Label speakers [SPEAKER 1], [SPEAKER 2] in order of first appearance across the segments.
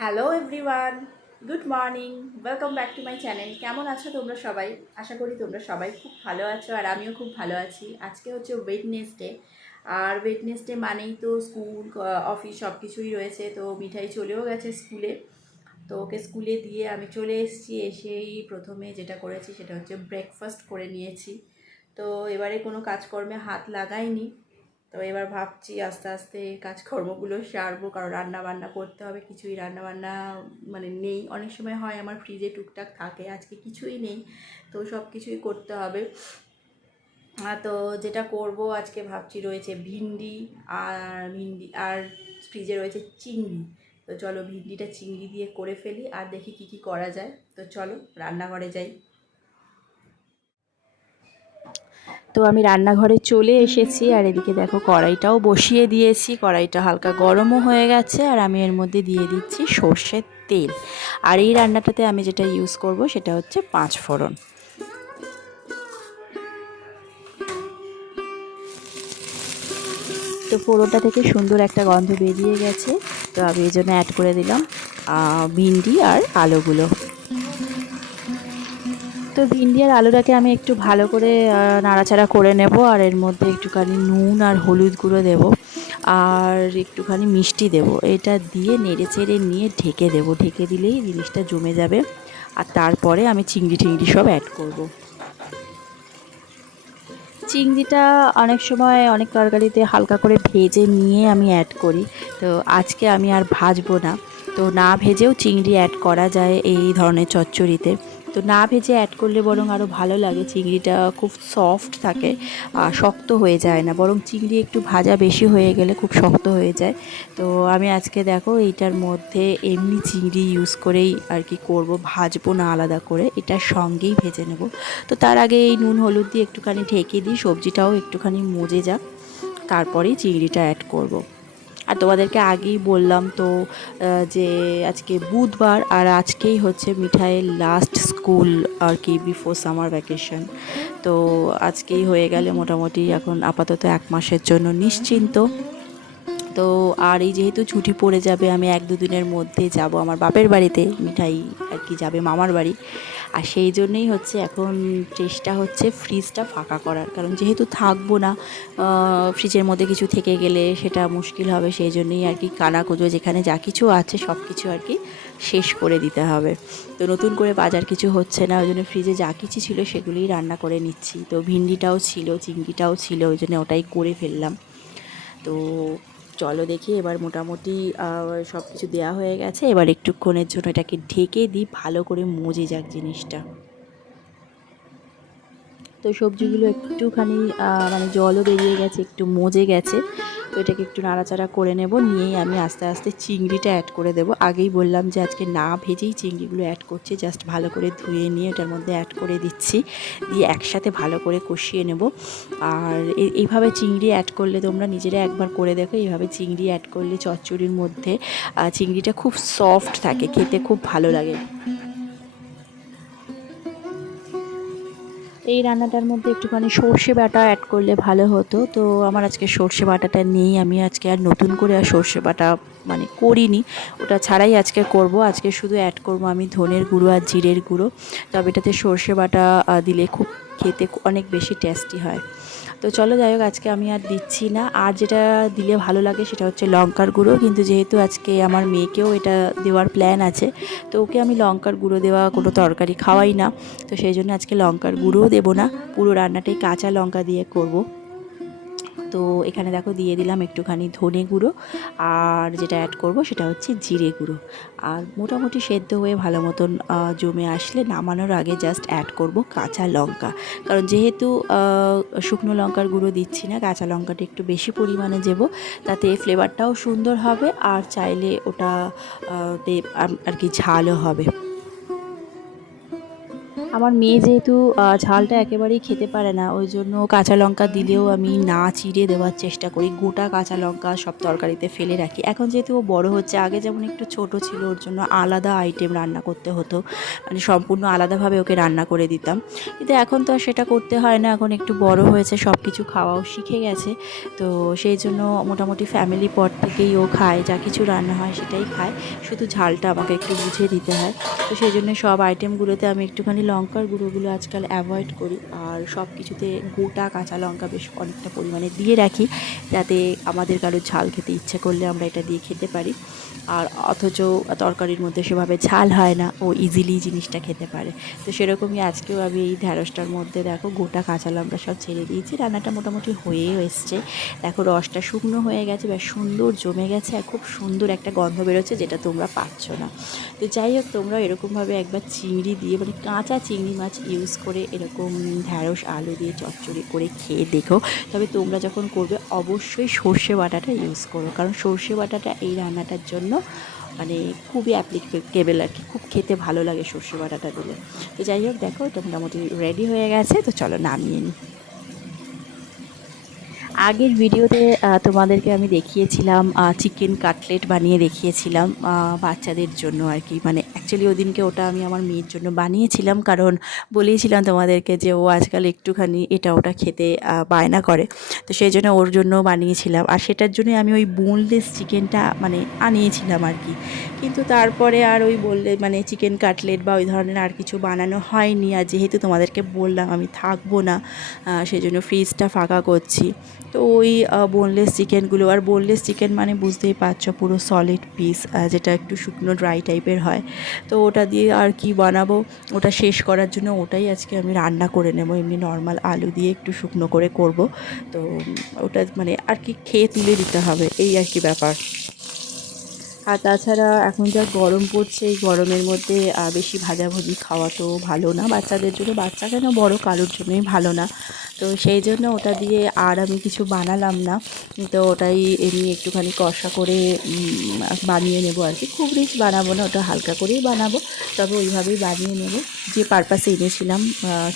[SPEAKER 1] Hello everyone good morning welcome back to my channel কেমন আছো তোমরা সবাই? আশা করি তোমরা সবাই খুব ভালো আছো আর আমিও খুব ভালো আছি। আজকে হচ্ছে ওয়েডনেসডে আর ওয়েডনেসডে মানেই তো স্কুল অফিস সব কিছুই রয়েছে। তো মিঠাই চলেও গেছে স্কুলে। তো ওকে স্কুলে দিয়ে আমি চলে এসেছি। এসেই প্রথমে যেটা করেছি সেটা হচ্ছে ব্রেকফাস্ট করে নিয়েছি। তো এবারে কোনো কাজকর্মে হাত লাগাইনি। তো এবার ভাবছি আস্তে আস্তে কাজকর্মগুলো সারবো, কারণ রান্না বান্না করতে হবে, কিছুই রান্না বান্না মানে নেই। অনেক সময় হয় আমার ফ্রিজে টুকটাক থাকে, আজকে কিছুই নেই, তো সব কিছুই করতে হবে। তো যেটা করব, আজকে ভাবছি রয়েছে ভিন্ডি আর ভিন্ডি, আর ফ্রিজে রয়েছে চিংড়ি। তো চলো ভিন্ডিটা চিংড়ি দিয়ে করে ফেলি, আর দেখি কি কি করা যায়। তো চলো, রান্নাঘরে যাই। তো আমি রান্নাঘরে চলে এসেছি আর এদিকে দেখো কড়াইটাও বসিয়ে দিয়েছি। কড়াইটা হালকা গরমও হয়ে গেছে আর আমি এর মধ্যে দিয়ে দিচ্ছি সর্ষের তেল। আর এই রান্নাটাতে আমি যেটা ইউজ করব সেটা হচ্ছে পাঁচ ফোড়ন। তো ফোড়নটা থেকে সুন্দর একটা গন্ধ বেরিয়ে গেছে। তো আমি এই জন্য অ্যাড করে দিলাম ভিন্ডি আর আলুগুলো। তো ভিন্ডি আর আলুটাকে আমি একটু ভালো করে নাড়াচাড়া করে নেব, আর এর মধ্যে একটুখানি নুন আর হলুদ গুঁড়ো দেব, আর একটুখানি মিষ্টি দেব। এটা দিয়ে নেড়ে চেড়ে নিয়ে ঢেকে দেব। ঢেকে দিলেই জিনিসটা জমে যাবে, আর তারপরে আমি চিংড়ি টিংড়ি সব অ্যাড করব। চিংড়িটা অনেক সময় অনেক তরকারিতে হালকা করে ভেজে নিয়ে আমি অ্যাড করি। তো আজকে আমি আর ভাজবো না। তো না ভেজেও চিংড়ি অ্যাড করা যায় এই ধরনের চচ্চড়িতে। তো না ভেজে অ্যাড করলে বরং আরও ভালো লাগে। চিংড়িটা খুব সফট থাকে, আর শক্ত হয়ে যায় না। বরং চিংড়ি একটু ভাজা বেশি হয়ে গেলে খুব শক্ত হয়ে যায়। তো আমি আজকে দেখো এইটার মধ্যে এমনি চিংড়ি ইউজ করেই আর কি করব, ভাজবো না আলাদা করে। এটার সঙ্গেই ভেজে নেব। তো তার আগে এই নুন হলুদ দিয়ে একটুখানি ঢেকে দিই, সবজিটাও একটুখানি মজে যাক। তারপরেই চিংড়িটা অ্যাড করব। আর তোমাদেরকে আগেই বললাম তো যে আজকে বুধবার আর আজকেই হচ্ছে মিঠাইয়ের লাস্ট স্কুল আর কি বিফোর সামার ভ্যাকেশন তো আজকেই হয়ে গেলে মোটামুটি এখন আপাতত এক মাসের জন্য নিশ্চিন্ত। তো আর এই যেহেতু ছুটি পড়ে যাবে, আমি এক দুদিনের মধ্যে যাব আমার বাপের বাড়িতে, মিঠাই আর কি যাবে মামার বাড়ি। আর সেই জন্যেই হচ্ছে এখন চেষ্টা হচ্ছে ফ্রিজটা ফাঁকা করার। কারণ যেহেতু থাকব না ফ্রিজের মধ্যে কিছু থেকে গেলে সেটা মুশকিল হবে, সেই জন্যই আর কি কানাকুজো যেখানে যা কিছু আছে সব কিছু আর কি শেষ করে দিতে হবে। তো নতুন করে বাজার কিছু হচ্ছে না, ওই জন্য ফ্রিজে যা কিছু ছিল সেগুলোই রান্না করে নিচ্ছি। তো ভিন্ডিটাও ছিল, চিংড়িটাও ছিল, ওই জন্য ওটাই করে ফেললাম। তো চলো দেখি, এবার মোটামুটি সব কিছু দেওয়া হয়ে গেছে। এবার একটুক্ষণের জন্য এটাকে ঢেকে দিই, ভালো করে মজে যাক জিনিসটা। তো সবজিগুলো একটুখানি মানে জলও বেরিয়ে গেছে, একটু মজে গেছে। তো এটাকে একটু নাড়াচাড়া করে নেব, নিয়েই আমি আস্তে আস্তে চিংড়িটা অ্যাড করে দেবো। আগেই বললাম যে আজকে না ভেজেই চিংড়িগুলো অ্যাড করছি জাস্ট ভালো করে ধুয়ে নিয়ে এটার মধ্যে অ্যাড করে দিচ্ছি, দিয়ে একসাথে ভালো করে কষিয়ে নেব। আর এইভাবে চিংড়ি অ্যাড করলে তোমরা নিজেরা একবার করে দেখো, এইভাবে চিংড়ি অ্যাড করলে চচ্চড়ির মধ্যে চিংড়িটা খুব সফট থাকে, খেতে খুব ভালো লাগে। এই রান্নাটার মধ্যে একটুখানি সর্ষে বাটা অ্যাড করলে ভালো হতো। তো আমার আজকে সর্ষে বাটাটা নেই। আমি আজকে আর নতুন করে আর সর্ষে বাটা মানে করিনি। ওটা ছাড়াই আজকে করব। আজকে শুধু অ্যাড করব আমি ধনের গুঁড়ো আর জিরের গুঁড়ো। তবে এটাতে সর্ষে বাটা দিলে খুব খেতে অনেক বেশি টেস্টি হয়। তো চলো যাই হোক, আজকে আমি আর দিচ্ছি না। আর যেটা দিলে ভালো লাগে সেটা হচ্ছে লঙ্কার গুঁড়ো। কিন্তু যেহেতু আজকে আমার মেয়েকেও এটা দেওয়ার প্ল্যান আছে, তো ওকে আমি লঙ্কার গুঁড়ো দেওয়া কোনো তরকারি খাওয়াই না। তো সেই জন্য আজকে লঙ্কার গুঁড়োও দেবো না। পুরো রান্নাটাই কাঁচা লঙ্কা দিয়ে করব। তো এখানে দেখো দিয়ে দিলাম একটুখানি ধনে গুঁড়ো আর যেটা অ্যাড করব সেটা হচ্ছে জিরে গুঁড়ো। আর মোটামুটি সেদ্ধ হয়ে ভালো মতন জমে আসলে নামানোর আগে জাস্ট অ্যাড করব কাঁচা লঙ্কা। কারণ যেহেতু শুকনো লঙ্কার গুঁড়ো দিচ্ছি না কাঁচা লঙ্কাটা একটু বেশি পরিমাণে দেবো তাতে ফ্লেভারটাও সুন্দর হবে আর চাইলে ওটা আহ, তে আর আর কি ঝালও হবে। আমার মেয়ে যেহেতু ঝালটা একেবারেই খেতে পারে না, ওই জন্য কাঁচা লঙ্কা দিলেও আমি না চিড়ে দেওয়ার চেষ্টা করি। গোটা কাঁচা লঙ্কা সব তরকারিতে ফেলে রাখি। এখন যেহেতু ও বড় হচ্ছে, আগে যেমন একটু ছোট ছিল, ওর জন্য আলাদা আইটেম রান্না করতে হতো। মানে সম্পূর্ণ আলাদাভাবে ওকে রান্না করে দিতাম। কিন্তু এখন তো আর সেটা করতে হয় না, এখন একটু বড় হয়েছে সব কিছু খাওয়াও শিখে গেছে। তো সেই জন্য মোটামুটি ফ্যামিলি পর থেকেই ও খায়, যা কিছু রান্না হয় সেটাই খায়। শুধু ঝালটা আমাকে একটু বুঝিয়ে দিতে হয়। তো সেই জন্য সব আইটেমগুলোতে আমি একটুখানি লঙ্কার গুঁড়োগুলো আজকাল অ্যাভয়েড করি আর সব কিছুতে গোটা কাঁচা লঙ্কা বেশ অনেকটা পরিমাণে দিয়ে রাখি যাতে আমাদের কারও ঝাল খেতে ইচ্ছে করলে আমরা এটা দিয়ে খেতে পারি। আর অথচ তরকারির মধ্যে সেভাবে ঝাল হয় না, ও ইজিলি জিনিসটা খেতে পারে। তো সেরকমই আজকেও আমি এই ঢ্যাঁড়সটার মধ্যে দেখো গোটা কাঁচা লঙ্কা সব ছেড়ে দিয়েছি। রান্নাটা মোটামুটি হয়েও এসছে। দেখো রসটা শুকনো হয়ে গেছে, বেশ সুন্দর জমে গেছে আর খুব সুন্দর একটা গন্ধ বেরোচ্ছে যেটা তোমরা পাচ্ছ না। তো যাই হোক তোমরা এরকমভাবে একবার চিংড়ি দিয়ে মানে কাঁচা চিংড়ি মাছ ইউজ করে এরকম ঢ্যাঁড়স, আলু দিয়ে চচ্চড়ি করে খেয়ে দেখো। তবে তোমরা যখন করবে, অবশ্যই সর্ষে বাটাটা ইউজ করো। কারণ সর্ষে বাটাটা এই রান্নাটার জন্য মানে খুবই অ্যাপ্লিকেবল আর কি। খুব খেতে ভালো লাগে সর্ষে বাটাটা দিলে। তো যাই হোক, দেখো এটা মোটামুটি রেডি হয়ে গেছে। তো চলো নামিয়ে নিই আগের ভিডিওতে তোমাদেরকে আমি দেখিয়েছিলাম চিকেন কাটলেট বানিয়ে দেখিয়েছিলাম বাচ্চাদের জন্য আর কি। মানে অ্যাকচুয়ালি ওই দিনকে ওটা আমি আমার মেয়ের জন্য বানিয়েছিলাম, কারণ বলেইছিলাম তোমাদেরকে যে ও আজকাল একটুখানি এটা ওটা খেতে বায়না করে। তো সেই জন্য ওর জন্য বানিয়েছিলাম। আর সেটার জন্য আমি ওই বোনলেস চিকেনটা মানে আনিয়েছিলাম আর কি। কিন্তু তারপরে আর ওই বললে মানে চিকেন কাটলেট বা ওই ধরনের আর কিছু বানানো হয়নি। আর যেহেতু তোমাদেরকে বললাম আমি থাকব না সেই জন্য ফ্রিজটা ফাঁকা করছি। তো ওই বোনলেস চিকেনগুলো, আর বোনলেস চিকেন মানে বুঝতেই পারছ পুরো সলিড পিস যেটা একটু শুকনো ড্রাই টাইপের হয়। তো ওটা দিয়ে আর কি বানাবো? ওটা শেষ করার জন্য ওটাই আজকে আমি রান্না করে নেব। এমনি নর্মাল আলু দিয়ে একটু শুকনো করে করব। তো ওটা মানে আর কি খেয়ে তুলে দিতে হবে, এই আর কি ব্যাপার। আর তাছাড়া এখন যা গরম পড়ছে, এই গরমের মধ্যে বেশি ভাজাভুজি খাওয়া তো ভালো না বাচ্চাদের জন্য। বাচ্চা কেন বড়? কারোর জন্যই ভালো না। তো সেই জন্য ওটা দিয়ে আর আমি কিছু বানালাম না। তো ওটাই এমনি একটুখানি কষা করে বানিয়ে নেব আর কি। খুব রিচ বানাবো না, ওটা হালকা করেই বানাবো। তবে ওইভাবেই বানিয়ে নেব। যে পারপাসে এনেছিলাম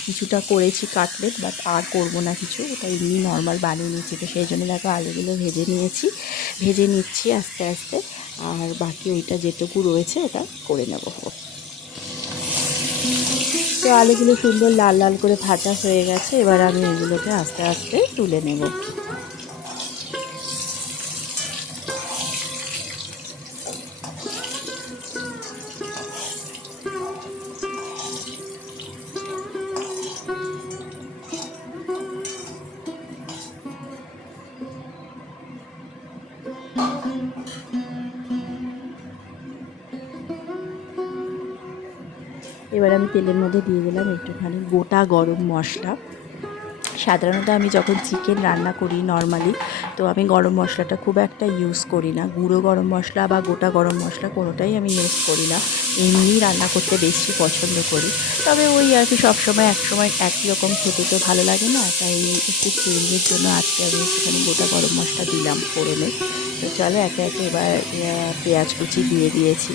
[SPEAKER 1] কিছুটা করেছি কাটলেট বাট আর করব না কিছু। ওটা এমনি নর্মাল বানিয়ে নিয়েছি। তো সেই জন্য দেখো আলুগুলো ভেজে নিয়েছি। ভেজে নিচ্ছি আস্তে আস্তে। আর বাকি ওইটা যেটুকু রয়েছে এটা করে নেব। তো আলুগুলো সুন্দর লাল লাল করে ভাজা হয়ে গেছে, এবার আমি এগুলোকে আস্তে আস্তে তুলে নেব। এবার আমি তেলের মধ্যে দিয়ে দিলাম একটুখানি গোটা গরম মশলা। সাধারণত আমি যখন চিকেন রান্না করি নর্মালি, তো আমি গরম মশলাটা খুব একটা ইউজ করি না। গুঁড়ো গরম মশলা বা গোটা গরম মশলা কোনোটাই আমি ইউজ করি না। এমনি রান্না করতে বেশি পছন্দ করি। তবে ওই আর কি সবসময় একসময় একই রকম খেতে তো ভালো লাগে না, তাই একটু চেঞ্জের জন্য আজকে আমি একটুখানি গোটা গরম মশলা দিলাম ফোড়নে। তো চলো একে একে এবার পেঁয়াজ কুচি দিয়ে দিয়েছি।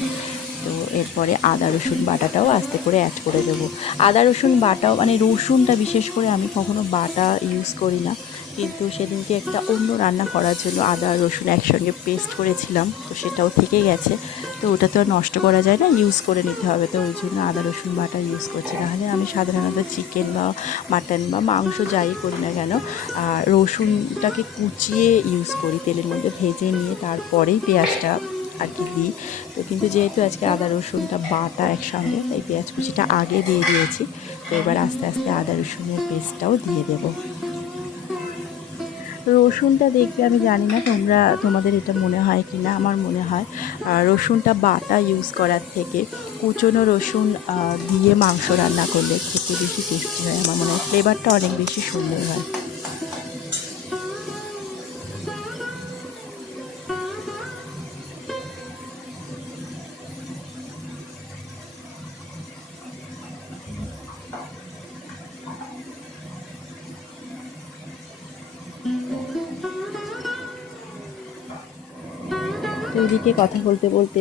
[SPEAKER 1] তো এরপরে আদা, রসুন বাটাটাও আস্তে করে অ্যাড করে দেবো। আদা, রসুন বাটাও মানে রসুনটা বিশেষ করে আমি কখনো বাটা ইউজ করি না কিন্তু সেদিনকে একটা অন্য রান্না করার জন্য আদা, রসুন একসঙ্গে পেস্ট করেছিলাম, তো সেটাও থেকে গেছে। তো ওটা তো নষ্ট করা যায় না ইউজ করে নিতে হবে। তো ওই জন্য আদা, রসুন বাটা ইউজ করছি। নাহলে আমি সাধারণত চিকেন বা মাটন বা মাংস যাই করি না কেন, আর রসুনটাকে কুচিয়ে ইউজ করি, তেলের মধ্যে ভেজে নিয়ে তারপরেই পেঁয়াজটা আর কি দিই। তো কিন্তু যেহেতু আজকে আদা, রসুনটা বাটা একসঙ্গে, তাই পেঁয়াজ কুচিটা আগে দিয়ে দিয়েছি। তো এবার আস্তে আস্তে আদা, রসুনের পেস্টটাও দিয়ে দেবো। রসুনটা দেখবে, আমি জানি না তোমরা, তোমাদের এটা মনে হয় কি না, আমার মনে হয়। রসুনটা বাটা ইউজ করার থেকে কুচনো রসুন দিয়ে মাংস রান্না করলে খেতে বেশি টেস্টি হয়, আমার মনে হয়। ফ্লেভারটা অনেক বেশি সুন্দর হয়। তো এদিকে কথা বলতে বলতে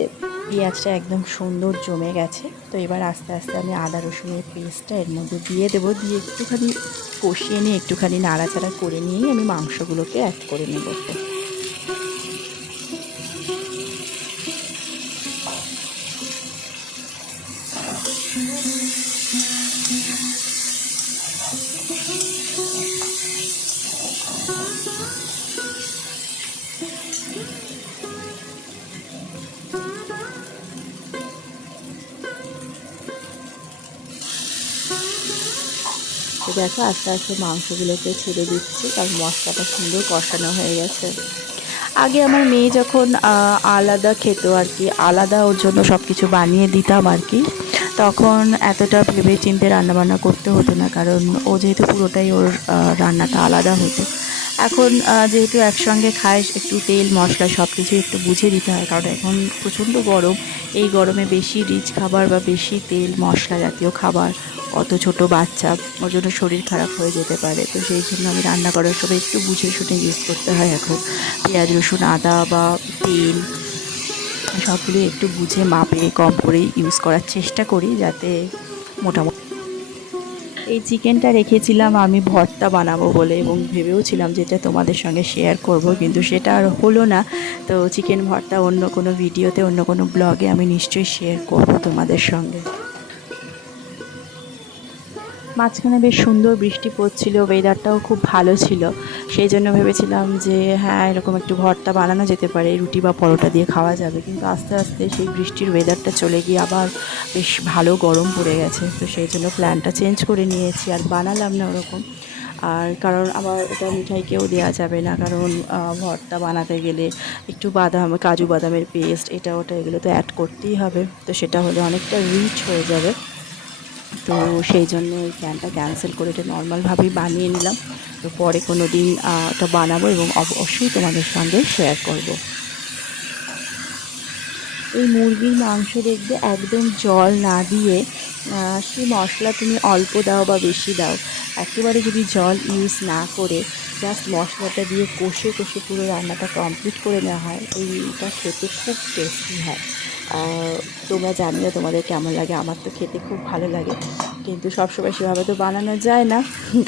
[SPEAKER 1] পেঁয়াজটা একদম সুন্দর জমে গেছে। তো এবার আস্তে আস্তে আমি আদা রসুনের পেস্টটা এর মধ্যে দিয়ে দেবো। দিয়ে একটুখানি কষিয়ে নিয়ে একটুখানি নাড়াচাড়া করে নিয়েই আমি মাংসগুলোকে অ্যাড করে নেব। দেখো আস্তে আস্তে মাংসগুলোকে ছেড়ে দিচ্ছি তার মশলাটা সুন্দর কষানো হয়ে গেছে। আগে আমার মেয়ে যখন আলাদা খেত আর কি, আলাদা ওর জন্য সব কিছু বানিয়ে দিতাম আর কি, তখন এতটা ভেবে চিন্তে রান্নাবান্না করতে হতো না, কারণ ও যেহেতু পুরোটাই ওর রান্নাটা আলাদা হতো। এখন যেহেতু একসঙ্গে খায় একটু তেল, মশলা সব কিছু একটু বুঝে দিতে হয়, কারণ এখন প্রচণ্ড গরম। এই গরমে বেশি রিচ খাবার বা বেশি তেল, মশলা জাতীয় খাবার, অত ছোট বাচ্চা, ওর জন্য শরীর খারাপ হয়ে যেতে পারে। তো সেই জন্য আমি রান্না করার সময় একটু বুঝে শুনে ইউজ করতে হয় এখন। পেঁয়াজ, রসুন, আদা বা তেল, সবগুলো একটু বুঝে মাপে, কম করে ইউজ করার চেষ্টা করি, যাতে মোটামুটি এই চিকেনটা রেখেছিলাম আমি ভর্তা বানাবো বলে এবং ভেবেও ছিলাম যেটা তোমাদের সঙ্গে শেয়ার করব, কিন্তু সেটা আর হলো না। তো চিকেন ভর্তা অন্য কোনো ভিডিওতে অন্য কোনো ব্লগে আমি নিশ্চয়ই শেয়ার করব তোমাদের সঙ্গে। মাঝখানে বেশ সুন্দর বৃষ্টি পড়ছিল ওয়েদারটাও খুব ভালো ছিল। সেই জন্য ভেবেছিলাম যে হ্যাঁ এরকম একটু ভর্তা বানানো যেতে পারে, রুটি বা পরোটা দিয়ে খাওয়া যাবে। কিন্তু আস্তে আস্তে সেই বৃষ্টির ওয়েদারটা চলে গিয়ে আবার বেশ ভালো গরম পড়ে গেছে। তো সেই জন্য প্ল্যানটা চেঞ্জ করে নিয়েছি, আর বানালাম না ওরকম। আর কারণ আবার এটা মিঠাইকেও দেওয়া যাবে না, কারণ ভর্তা বানাতে গেলে একটু বাদাম, কাজু বাদামের পেস্ট এটা, ওটা এগুলো তো অ্যাড করতেই হবে। তো সেটা হলে অনেকটা রিচ হয়ে যাবে। তো সেই জন্য ওই প্ল্যানটা ক্যান্সেল করে এটা নর্মালভাবেই বানিয়ে নিলাম তো পরে কোনো দিন ওটা বানাবো এবং অবশ্যই তোমাদের সঙ্গে শেয়ার করব। এই মুরগির মাংস দেখবে একদম জল না দিয়ে সেই মশলা তুমি অল্প দাও বা বেশি দাও, একেবারে যদি জল ইউজ না করে জাস্ট মশলাটা দিয়ে কষে কষে পুরো রান্নাটা কমপ্লিট করে নেওয়া হয় এইটা খেতে খুব টেস্টি হয় তোমরা জানিও তোমাদের কেমন লাগে। আমার তো খেতে খুব ভালো লাগে। কিন্তু সবসময় সেভাবে তো বানানো যায় না।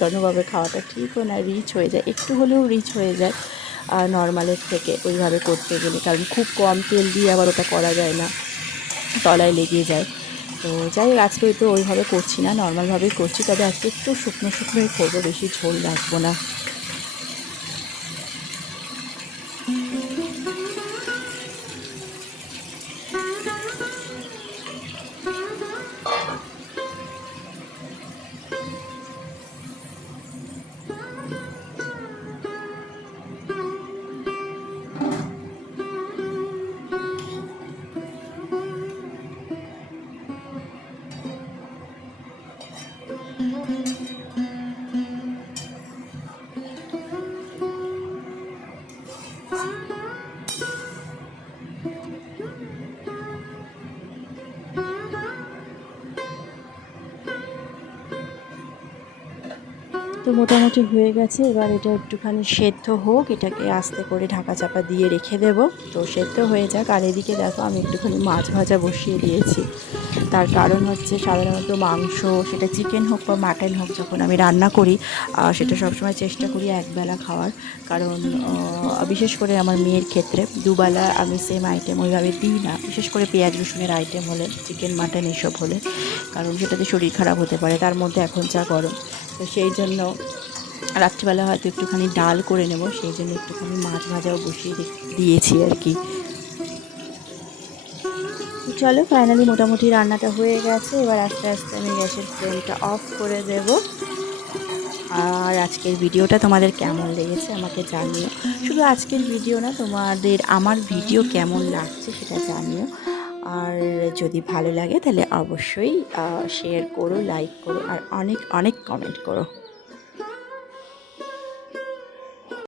[SPEAKER 1] কোনোভাবে খাওয়াটা ঠিকও না রিচ হয়ে যায়। একটু হলেও রিচ হয়ে যায়। নর্মালের থেকে ওইভাবে করতে গেলে, কারণ খুব কম তেল দিয়ে আবার ওটা করা যায় না। তলায় লেগে যায়। তো যাই হোক, আজকে তো ওইভাবে করছি না। নর্মালভাবেই করছি। তবে আজকে একটু শুকনো শুকনোই করব, বেশি ঝোল রাখব না। তো মোটামুটি হয়ে গেছে। এবার এটা একটুখানি সেদ্ধ হোক, এটাকে আস্তে করে ঢাকা চাপা দিয়ে রেখে দেব। তো সেদ্ধ হয়ে যাক। আর এদিকে দেখো, আমি একটুখানি মাছ ভাজা বসিয়ে দিয়েছি। তার কারণ হচ্ছে সাধারণত মাংস, সেটা চিকেন হোক বা মাটন হোক যখন আমি রান্না করি সেটা সবসময় চেষ্টা করি একবেলা খাওয়ার। কারণ বিশেষ করে আমার মেয়ের ক্ষেত্রে দুবেলা আমি সেম আইটেম ওইভাবে দিই না। বিশেষ করে পেঁয়াজ রসুনের আইটেম হলে চিকেন মাটন এইসব হলে। কারণ সেটাতে শরীর খারাপ হতে পারে, তার মধ্যে এখন যা গরম। তো সেই জন্য রাত্রিবেলা হয়তো একটুখানি ডাল করে নেব, সেই জন্য একটুখানি মাছ ভাজাও বসিয়ে দিয়েছি আর কি। চলো ফাইনালি মোটামুটি রান্নাটা হয়ে গেছে। এবার আস্তে আস্তে আমি গ্যাসের ফ্লেমটা অফ করে দেব। আর আজকের ভিডিওটা তোমাদের কেমন লেগেছে আমাকে জানিও। শুধু আজকের ভিডিও না, তোমাদের আমার ভিডিও কেমন লাগছে সেটা জানিও। আর যদি ভালো লাগে তাহলে অবশ্যই শেয়ার করো লাইক করো, আর অনেক অনেক কমেন্ট করো।